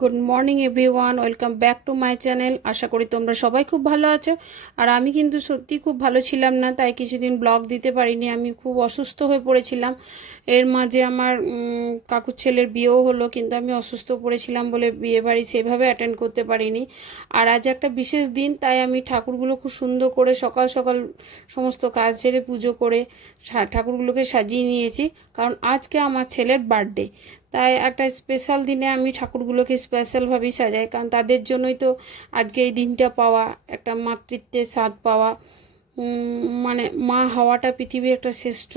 Good morning everyone, welcome back to my channel. আশা করি তোমরা সবাই খুব ভালো আছো। আর আমি কিন্তু সত্যি খুব ভালো ছিলাম না, তাই কিছুদিন ব্লগ দিতে পারিনি। আমি খুব অসুস্থ হয়ে পড়েছিলাম। এর মাঝে আমার কাকুর ছেলের বিয়েও হলো, কিন্তু আমি অসুস্থ পড়েছিলাম বলে বিয়ে বাড়ি সেভাবে অ্যাটেন্ড করতে পারিনি। আর আজ একটা বিশেষ দিন, তাই আমি ঠাকুরগুলো খুব সুন্দর করে সকাল সকাল সমস্ত কাজ ছেড়ে পুজো করে ঠাকুরগুলোকে সাজিয়ে নিয়েছি, কারণ আজকে আমার ছেলের বার্থডে। তাই একটা স্পেশাল দিনে আমি ঠাকুরগুলোকে স্পেশালভাবেই সাজাই, কারণ তাদের জন্যই তো আজকে এই দিনটা পাওয়া, একটা মাতৃত্বের স্বাদ পাওয়া। মানে মা হওয়াটা পৃথিবীর একটা শ্রেষ্ঠ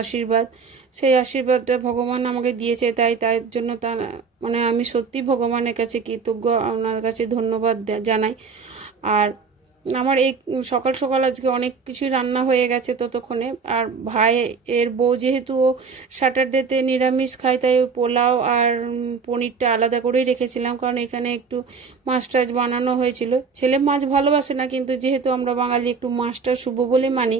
আশীর্বাদ। সেই আশীর্বাদটা ভগবান আমাকে দিয়েছে, তাই তার জন্য তার মানে আমি সত্যি ভগবানের কাছে কৃতজ্ঞ, আপনার কাছে ধন্যবাদ জানাই। আর আমার এই সকাল সকাল আজকে অনেক কিছুই রান্না হয়ে গেছে ততক্ষণে। আর ভাই এর বউ যেহেতু ও স্যাটারডেতে নিরামিষ খায়, তাই ওই পোলাও আর পনিরটা আলাদা করেই রেখেছিলাম, কারণ এখানে একটু মাছ টাছ বানানো হয়েছিল। ছেলে মাছ ভালোবাসে না, কিন্তু যেহেতু আমরা বাঙালি একটু মাছটা শুভ বলে মানি,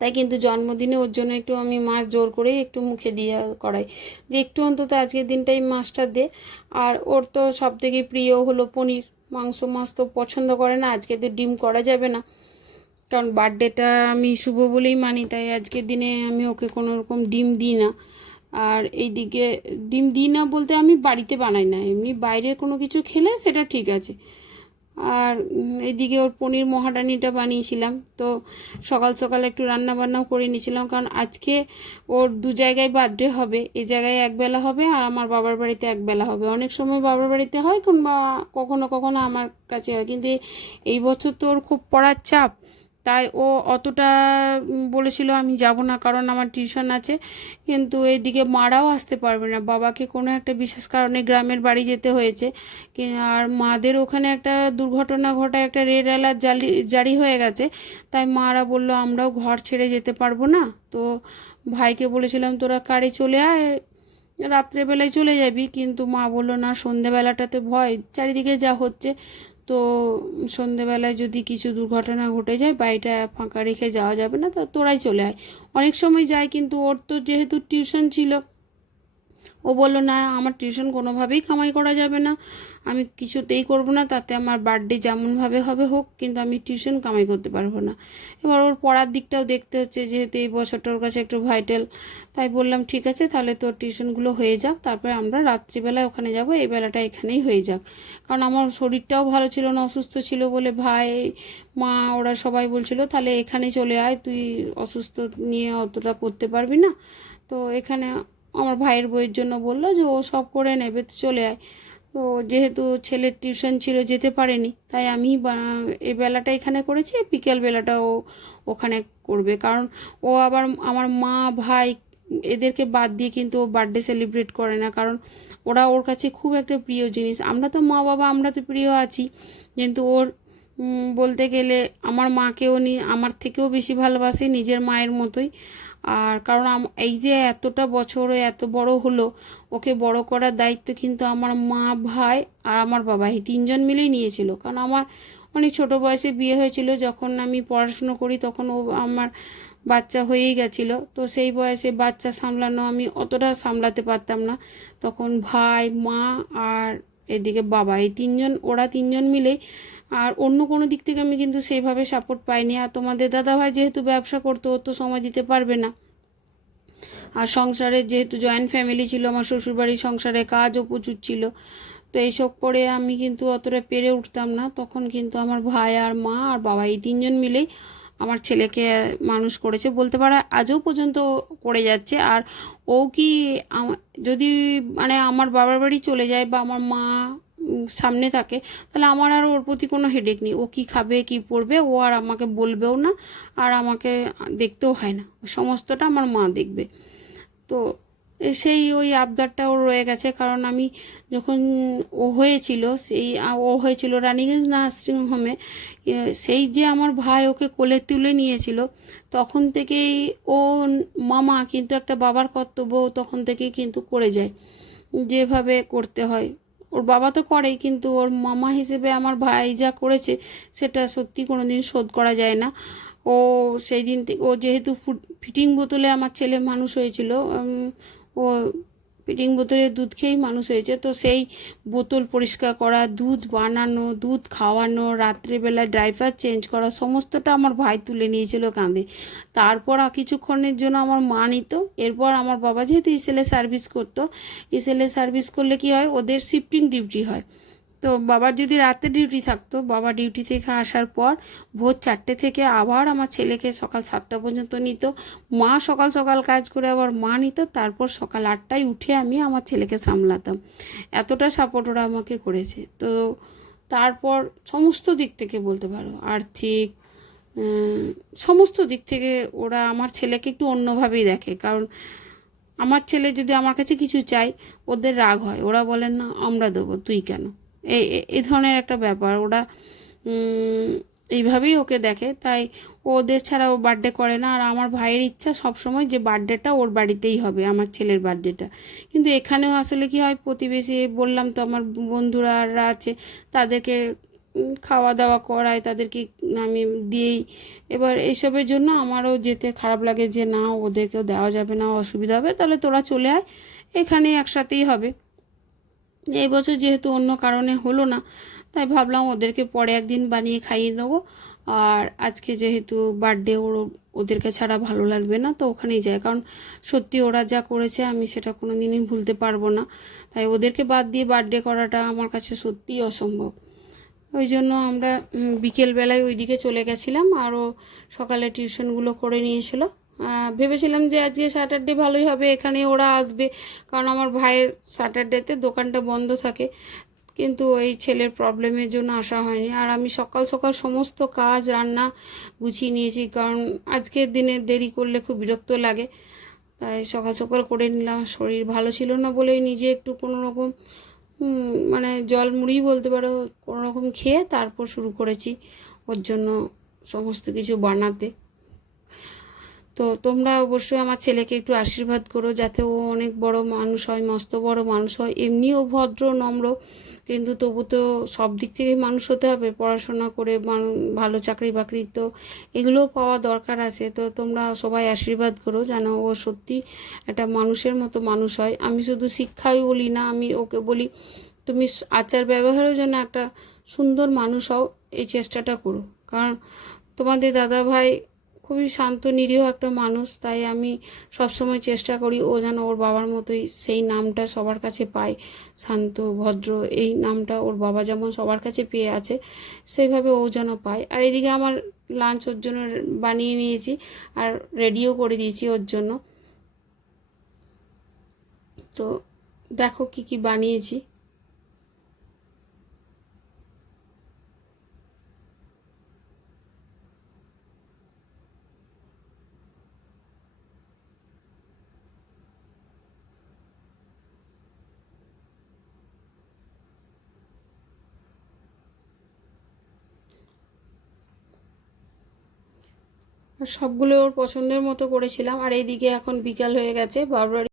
তাই কিন্তু জন্মদিনে ওর জন্য একটু আমি মাছ জোর করেই একটু মুখে দিয়ে করাই, যে একটু অন্তত আজকের দিনটাই মাছটা দে। আর ওর তো সবথেকে প্রিয় হলো পনির। মাংস মাছ তো পছন্দ করে না, আজকে তো ডিম করা যাবে না, কারণ বার্থডেটা আমি শুভ বলেই মানি, তাই আজকের দিনে আমি ওকে কোনো রকম ডিম দিই না। আর এইদিকে ডিম দিই না বলতে আমি বাড়িতে বানাই না, এমনি বাইরের কোনো কিছু খেলে সেটা ঠিক আছে। আর এইদিকে ওর পনির মহারানিটা বানিয়েছিলাম। তো সকাল সকাল একটু রান্না বান্নাও করে নিয়েছিলাম, কারণ আজকে ওর দু জায়গায় বার্থডে হবে। এই জায়গায় একবেলা হবে আর আমার বাবার বাড়িতে একবেলা হবে। অনেক সময় বাবার বাড়িতে হয়, কিংবা কখনো কখনো আমার কাছে হয়, কিন্তু এই বছর তো ওর খুব পড়ার চাপ, তাই ও অতটা বলেছিল আমি যাব না, কারণ আমার টিউশন আছে। কিন্তু এইদিকে মারাও আসতে পারবে না, বাবাকে কোনো একটা বিশেষ কারণে গ্রামের বাড়ি যেতে হয়েছে। আর মাদের ওখানে একটা দুর্ঘটনা ঘটায় একটা রেড অ্যালার্ট জারি হয়ে গেছে, তাই মারা বলল আমরাও ঘর ছেড়ে যেতে পারবো না। তো ভাইকে বলেছিলাম তোরা কারে চলে আয়, রাত্রেবেলায় চলে যাবি, কিন্তু মা বললো না, সন্ধেবেলাটাতে ভয়, চারিদিকে যা হচ্ছে। তো সন্ধেবেলায় যদি কিছু দুর্ঘটনা ঘটে যায়, বাড়িটা ফাঁকা রেখে যাওয়া যাবে না, তো তোরাই চলে আয়। অনেক সময় যায়, কিন্তু ওর তো যেহেতু টিউশন ছিল, ও বললো না, আমার টিউশন কোনোভাবেই কামাই করা যাবে না, আমি কিছুতেই করব না, তাতে আমার বার্থডে যেমনভাবে হবে হোক, কিন্তু আমি টিউশন কামাই করতে পারবো না। এবার ওর পড়ার দিকটাও দেখতে হচ্ছে, যেহেতু এই বছরটা ওর কাছে একটু ভাইটাল। তাই বললাম ঠিক আছে, তাহলে তোর টিউশনগুলো হয়ে যাক, তারপরে আমরা রাত্রিবেলায় ওখানে যাব, এই বেলাটা এখানেই হয়ে যাক। কারণ আমার শরীরটাও ভালো ছিল না, অসুস্থ ছিল বলে ভাই মা ওরা সবাই বলছিল তাহলে এখানে চলে আয়, তুই অসুস্থ নিয়ে অতটা করতে পারবি না। তো এখানে আমার ভাইয়ের বইয়ের জন্য বললো যে ও সব করে নেবে, তো চলে আয়। তো যেহেতু ছেলের টিউশন ছিল, যেতে পারেনি, তাই আমি এই বেলাটা এখানে করেছি, বিকেল বেলাটা ও ওখানে করবে। কারণ ও আবার আমার মা ভাই এদেরকে বাদ দিয়ে কিন্তু ও বার্থডে সেলিব্রেট করে না, কারণ ওরা ওর কাছে খুব একটা প্রিয় জিনিস। আমরা তো মা বাবা, আমরা তো প্রিয় আছি, কিন্তু ওর বলতে গেলে আমার মাকেও আমার থেকেও বেশি ভালোবাসে, নিজের মায়ের মতোই। আর কারণ এই যে এতটা বছর এত বড় হলো, ওকে বড় করার দায়িত্ব কিন্তু আমার মা ভাই আর আমার বাবা এই তিনজন মিলেই নিয়েছিল। কারণ আমার অনেক ছোট বয়সে বিয়ে হয়েছিল, যখন আমি পড়াশুনো করি তখন ও আমার বাচ্চা হয়েই গেছিলো। তো সেই বয়সে বাচ্চা সামলানো আমি অতটা সামলাতে পারতাম না, তখন ভাই মা আর এদিকে বাবা এই তিনজন, ওরা তিনজন মিলেই। আর অন্য কোনো দিক থেকে আমি কিন্তু সেইভাবে সাপোর্ট পাইনি। আর তোমাদের দাদাভাই যেহেতু ব্যবসা করতো, ও তো সময় দিতে পারবে না। আর সংসারে যেহেতু জয়েন্ট ফ্যামিলি ছিল, আমার শ্বশুরবাড়ির সংসারে কাজও প্রচুর ছিল, তো এইসব করে আমি কিন্তু অতটা পেরে উঠতাম না। তখন কিন্তু আমার ভাই আর মা আর বাবা এই তিনজন মিলেই আমার ছেলেকে মানুষ করেছে, বলতে পারো আজও পর্যন্ত করে যাচ্ছে। আর ও কি যদি মানে আমার বাবার বাড়ি চলে যায় বা আমার মা সামনে থাকে, তাহলে আমার আর ওর প্রতি কোনো হেডেক নেই। ও কি খাবে কি পরবে ও আর আমাকে বলবেও না, আর আমাকে দেখতেও হয় না, সমস্তটা আমার মা দেখবে। তো সেই ওই আবদারটা ওর রয়ে গেছে, কারণ আমি যখন ও হয়েছিল, ও হয়েছিল রানিগঞ্জ নার্সিং হোমে, সেই যে আমার ভাই ওকে কোলে তুলে নিয়েছিল, তখন থেকেই ও মামা কিন্তু একটা বাবার কর্তব্য তখন থেকেই কিন্তু করে যায়, যেভাবে করতে হয়। ওর বাবা তো করেই, কিন্তু ওর মামা হিসেবে আমার ভাই যা করেছে সেটা সত্যি কোনো দিন শোধ করা যায় না। ও সেই দিন থেকে ও যেহেতু ফিটিং বোতলে আমার ছেলে মানুষ হয়েছিল, ও ফিডিং বোতলে দুধ খেয়েই মানুষ হয়েছে। তো সেই বোতল পরিষ্কার করা, দুধ বানানো, দুধ খাওয়ানো, রাত্রেবেলায় ড্রাইভার চেঞ্জ করা, সমস্তটা আমার ভাই তুলে নিয়েছিল কাঁধে। তারপর কিছুক্ষণের জন্য আমার মা নিত। এরপর আমার বাবা যেহেতু ইসেলে সার্ভিস করতো, ইসেলে সার্ভিস করলে কি হয়, ওদের শিফটিং ডিউটি হয়। তো বাবার যদি রাতে ডিউটি থাকতো, বাবা ডিউটি থেকে আসার পর ভোর 4টে থেকে আবার আমার ছেলেকে সকাল 7টা পর্যন্ত নিত। মা সকাল সকাল কাজ করে আবার মা নিত, তারপর সকাল 8টায় উঠে আমি আমার ছেলেকে সামলাতাম। এতটা সাপোর্ট ওরা আমাকে করেছে। তো তারপর সমস্ত দিক থেকে বলতে পারো, আর্থিক, সমস্ত দিক থেকে ওরা আমার ছেলেকে একটু অন্যভাবেই দেখে। কারণ আমার ছেলে যদি আমার কাছে কিছু চাই, ওদের রাগ হয়, ওরা বলেন না আমরা দেবো, তুই কেন, এই ধরনের একটা ব্যাপার। ওরা এইভাবেই ওকে দেখে। তাই ওদের ছাড়া ও বার্থডে করে না। আর আমার ভাইয়ের ইচ্ছা সবসময় যে বার্থডেটা ওর বাড়িতেই হবে, আমার ছেলের বার্থডেটা। কিন্তু এখানেও আসলে কি হয়, প্রতিবেশী বললাম তো, আমার বন্ধুরা আছে, তাদেরকে খাওয়া দাওয়া করায়, তাদেরকে আমি দিই। এবার এইসবের জন্য আমারও যেতে খারাপ লাগে যে না, ওদেরকেও দেওয়া যাবে না, অসুবিধা হবে, তাহলে তোরা চলে আয়, এখানে একসাথেই হবে। এই বছর যেহেতু অন্য কারণে হলো না, তাই ভাবলাম ওদেরকে পরে একদিন বানিয়ে খাইয়ে নেবো। আর আজকে যেহেতু বার্থডে, ওদেরকে ছাড়া ভালো লাগবে না, তো ওখানেই যায়। কারণ সত্যি ওরা যা করেছে আমি সেটা কোনো দিনই ভুলতে পারবো না। তাই ওদেরকে বাদ দিয়ে বার্থডে করাটা আমার কাছে সত্যিই অসম্ভব। ওই জন্য আমরা বিকেলবেলায় ওই দিকে চলে গেছিলাম। আরও সকালে টিউশনগুলো করে নিয়েছিল। ভেবেছিলাম যে আজকে স্যাটারডে ভালোই হবে, এখানে ওরা আসবে, কারণ আমার ভাইয়ের স্যাটারডেতে দোকানটা বন্ধ থাকে। কিন্তু ওই ছেলের প্রবলেমের জন্য আসা হয়নি। আর আমি সকাল সকাল সমস্ত কাজ রান্না গুছিয়ে নিয়েছি, কারণ আজকের দিনে দেরি করলে খুব বিরক্ত লাগে। তাই সকাল সকাল করে নিলাম। শরীর ভালো ছিল না বলেই নিজে একটু কোনো রকম মানে জল মুড়ি বলতে পারো, কোনো রকম খেয়ে তারপর শুরু করেছি ওর জন্য সমস্ত কিছু বানাতে। তো তোমরা অবশ্যই আমার ছেলেকে একটু আশীর্বাদ করো, যাতে ও অনেক বড় মানুষ হয়, মস্ত বড় মানুষ হয়। এমনিও ভদ্র নম্র, কিন্তু তবু তো সব দিক থেকে মানুষ হতে হবে, পড়াশোনা করে ভালো চাকরি বাকরি তো এগুলোও পাওয়া দরকার আছে। তো তোমরা সবাই আশীর্বাদ করো যেন ও সত্যি একটা মানুষের মতো মানুষ হয়। আমি শুধু শিক্ষাই বলি না, আমি ওকে বলি তুমি আচার ব্যবহারের জন্য একটা সুন্দর মানুষ হও, এই চেষ্টাটা করো। কারণ তোমাদের দাদা ভাই খুবই শান্ত নিরীহ একটা মানুষ, তাই আমি সবসময় চেষ্টা করি ও যেন ওর বাবার মতোই সেই নামটা সবার কাছে পায়, শান্ত ভদ্র, এই নামটা ওর বাবা যেমন সবার কাছে পেয়ে আছে, সেইভাবে ও যেন পায়। আর এদিকে আমার লাঞ্চ ওর জন্য বানিয়ে নিয়েছি, আর রেডিও করে দিয়েছি ওর জন্য। তো দেখো কি কি বানিয়েছি। আর সবগুলো ওর পছন্দের মতো করেছিলাম। আর এইদিকে এখন বিকাল হয়ে গেছে, বারবার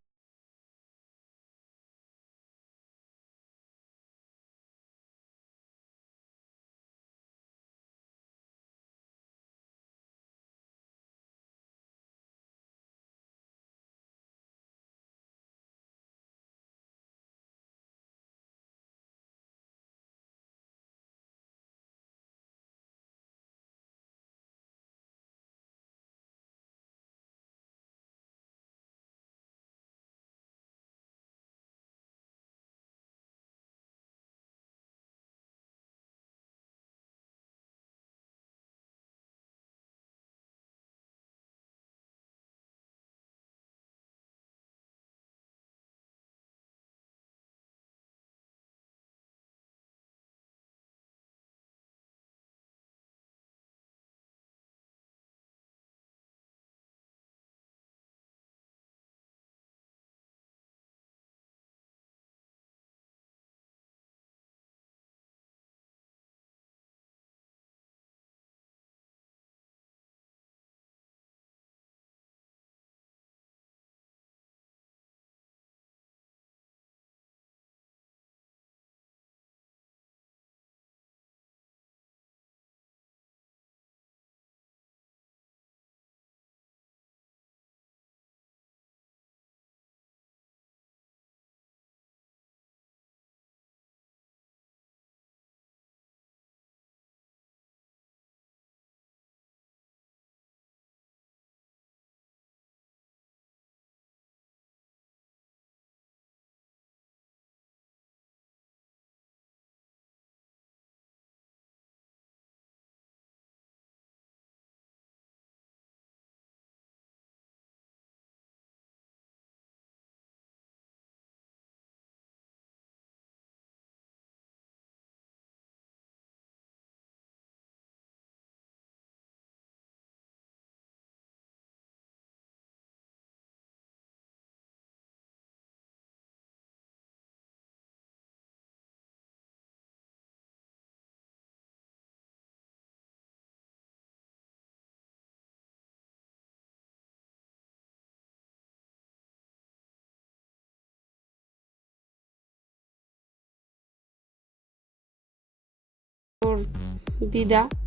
ওর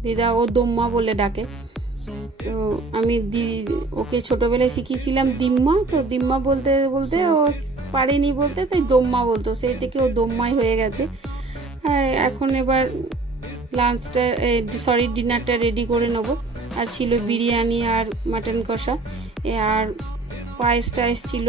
দিদা ও দম্মা বলে ডাকে। তো আমি ওকে ছোটোবেলায় শিখিয়েছিলাম দিম্মা, তো দিম্মা বলতে বলতে ও পারেনি বলতে, তাই দম্মা বলতো, সেই থেকে ও দম্মাই হয়ে গেছে। এখন এবার ডিনারটা রেডি করে নেবো। আর ছিল বিরিয়ানি আর মাটন কষা, আর পায়েস টায়েস ছিল।